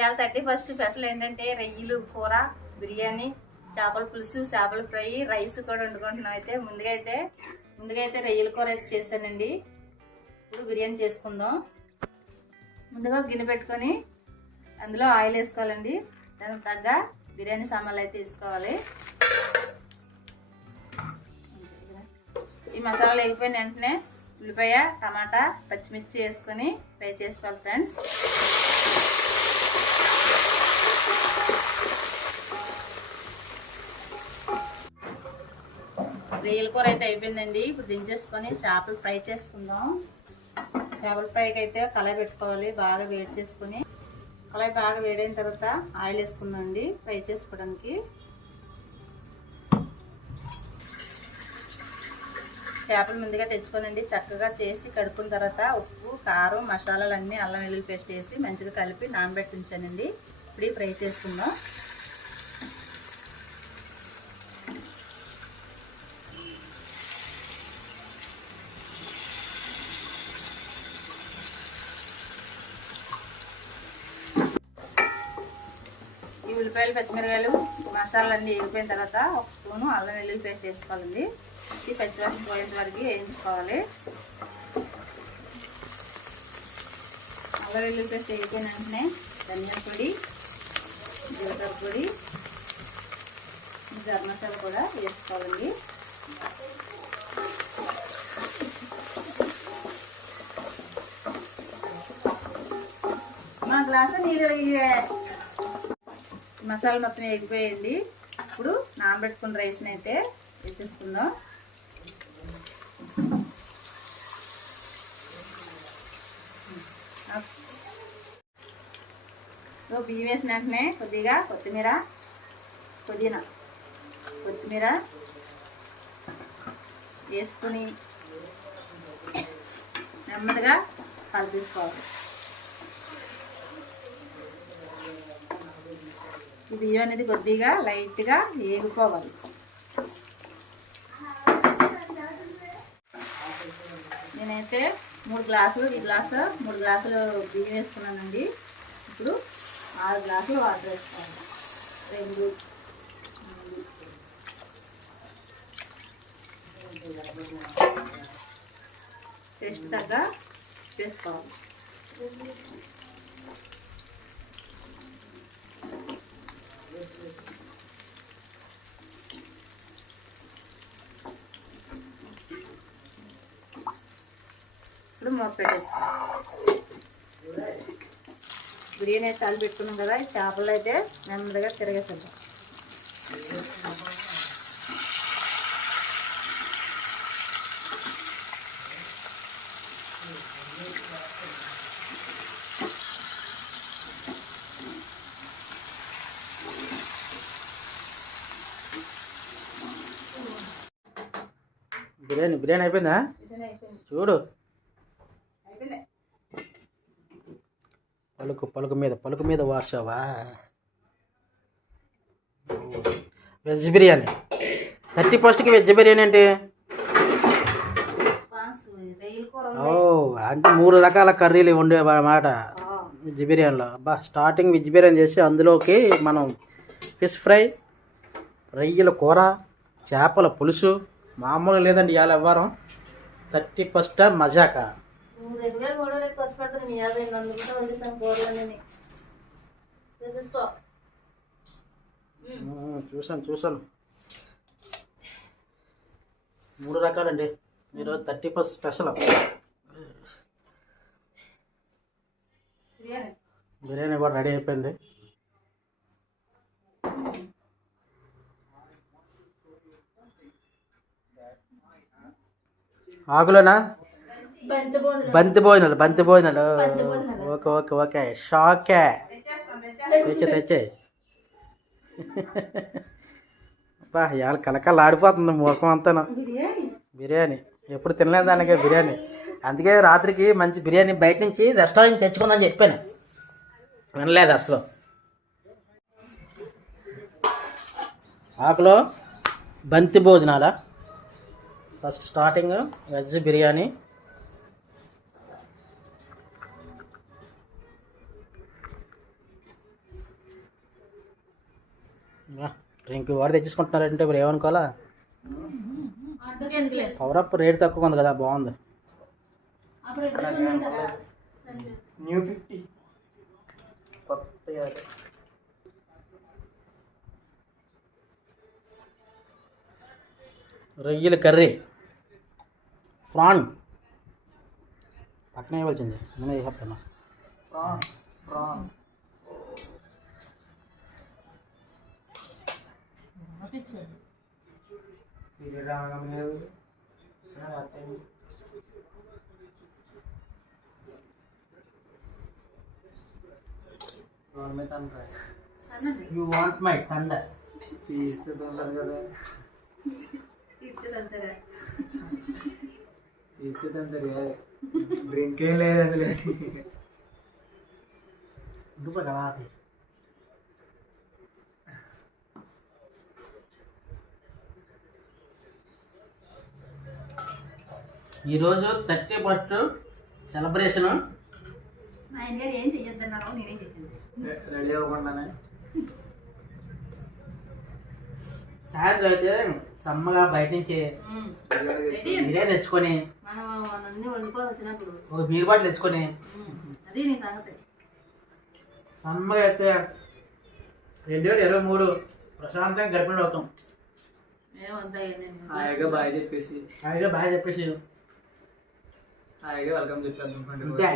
ఇవాళ thirty first special ఏంటంటే రొయ్యలు కూర బిర్యానీ చేపల పులుసు చేపల ఫ్రై రైస్ కూడా వండుకుంటున్నాం అయితే. ముందుగా అయితే ముందుగా అయితే రొయ్యల కూర అయితే చేశానండి. ఇప్పుడు బిర్యానీ చేసుకుందాం. ముందుగా గిన్నె పెట్టుకొని అందులో ఆయిల్ వేసుకోవాలండి. దానికి తగ్గ బిర్యానీ సామాన్లు అయితే వేసుకోవాలి. ఈ మసాలాలు లేకపోయిన వెంటనే ఉల్లిపాయ టమాటా పచ్చిమిర్చి వేసుకొని ఫ్రై చేసుకోవాలి ఫ్రెండ్స్. రొయ్యల కూర అయితే అయిపోయిందండి. ఇప్పుడు దించేసుకొని చేపలు ఫ్రై చేసుకుందాం. చేపల ఫ్రైకి అయితే కళాయి పెట్టుకోవాలి. బాగా వేడి చేసుకొని కళాయి బాగా వేడైన తర్వాత ఆయిల్ వేసుకుందామండి ఫ్రై చేసుకోవడానికి. చేపలు ముందుగా తెచ్చుకోనండి. చక్కగా చేసి కడుక్కున్న తర్వాత ఉప్పు కారం మసాలాలు అన్నీ అల్లం వెల్లుల్లి పేస్ట్ వేసి మంచిగా కలిపి నానబెట్టించానండి. ఇప్పుడు ఫ్రై చేసుకుందాం. ఈ ఉల్లిపాయలు పచ్చిమిరకాయలు మసాలాలు అన్నీ వేగిపోయిన తర్వాత ఒక స్పూను అల్లం వెల్లుల్లి పేస్ట్ వేసుకోవాలండి. ఈ పచ్చివాసన పోయేంత వరకు వేయించుకోవాలి. అల్లం వెల్లుల్లి పేస్ట్ వేగిపోయిన వెంటనే ధనియాల పొడి జీలకర్ర పొడి గరం కూడా వేసుకోవాలండి. మా గ్లాసు నీళ్ళు అయ్యే మసాలా మొత్తం ఎగిపోయింది ఇప్పుడు నానబెట్టుకున్న రైస్ని అయితే వేసేసుకుందాం. సో బియ్యం వేసిన వెంటనే కొద్దిగా కొత్తిమీర పుదీనా కొత్తిమీర వేసుకుని నెమ్మదిగా కలిపేసుకోవాలి. ఈ బియ్యం అనేది కొద్దిగా లైట్గా వేగిపోవాలి నేనైతే మూడు గ్లాసులు ఈ గ్లాసు మూడు గ్లాసులు బియ్యం వేసుకున్నానండి. ఇప్పుడు ఆరు గ్లాసులు వాటర్ వేసుకోవాలి. రెండు టేస్ట్ తగ్గ వేసుకోవాలి. ఇప్పుడు మూత పెట్టేసుకోవాలి. బిర్యానీ అయితే తాలి పెట్టుకున్నాం కదా ఈ చేపలు అయితే నెమ్మదిగా తిరగేసేద్దాం. బిర్యానీ బిర్యానీ అయిపోయిందా? బిర్యానీ అయిపోయింది. చూడు. పలుకు పలుకు మీద పలుకు మీద వార్చావా? వెజ్ బిర్యానీ. థర్టీ ఫస్ట్కి వెజ్ బిర్యానీ అంటే ఓ అంటే మూడు రకాల కర్రీలు ఉండే మాట. ఆ, వెజ్ బిర్యానీలో. అబ్బా స్టార్టింగ్ వెజ్ బిర్యానీ చేసి అందులోకి మనం ఫిష్ ఫ్రై రొయ్యల కూర చేపల పులుసు మామూలుగా లేదండి ఇవాళ ఎవ్వరం థర్టీ ఫస్ట్ మజాక. నువ్వు రెండు వేలు మూడు యాభై ఎనిమిది వందలు కూడా వండిస్తాను కూరలన్నీ రకాలండి. ఈరోజు thirty first special biryani. Biryani కూడా రెడీ అయిపోయింది. ఆకులోనా? బంతి భోజనాలు బంతి భోజనాలు. Okay okay okay. షాకే. తెచ్చే తెచ్చే. బా ఇవాళ కలకల ఆడిపోతుంది ముఖం అంతాను. బిర్యానీ. బిర్యానీ. ఎప్పుడు తినలేదు దానికే బిర్యానీ. అందుకే రాత్రికి మంచి బిర్యానీ బయట నుంచి రెస్టారెంట్ తెచ్చుకుందని చెప్పాను. వినలేదు అసలు. ఆకులో బంతి భోజనాల. First starting veg biryani. Drink వాడు తెచ్చేసుకుంటున్నారంటే ఇప్పుడు ఏమనుకోవాలా? పవర్ అప్ రేట్ తక్కువ ఉంది కదా బాగుంది. న్యూ ఫిఫ్టీ రొయ్యల కర్రీ. ఫ్రాన్. పక్కనే ఇవ్వాల్సింది. నేనే చెప్తాను prawn prawn you want my thunder తీస్తే తొందర కదా ఇద్దరంతరే తీస్తే తొందర కాదు డ్రింక్ ఏం లేదు అసలు ఉండిపో కదా అది ఈరోజు థర్టీ ఫస్ట్ సెలబ్రేషన్. మా ఆయన గారు ఏం చెయ్యొద్దన్నారు? నేనేం చేసింది రెడీ అవ్వకుండానే. సాయంత్రం అయితే సమ్మగా బయట నుంచి రెడీ మీరే తెచ్చుకొని. మనం అన్ని వండుకొని వచ్చినప్పుడు. ఒక బీర్ బాటిల్ తెచ్చుకొని అది నీ సంగతి. సమ్మగా అయితే రెండు వేల ఇరవై మూడు ప్రశాంతంగా గడిపిన అవుతాం. ఏమొద్దా హాయిగా బాయ్ చెప్పేసి. హాయిగా బాగా చెప్పేసి. హాయిగా వెల్కమ్ చెప్పేద్దాం అంతే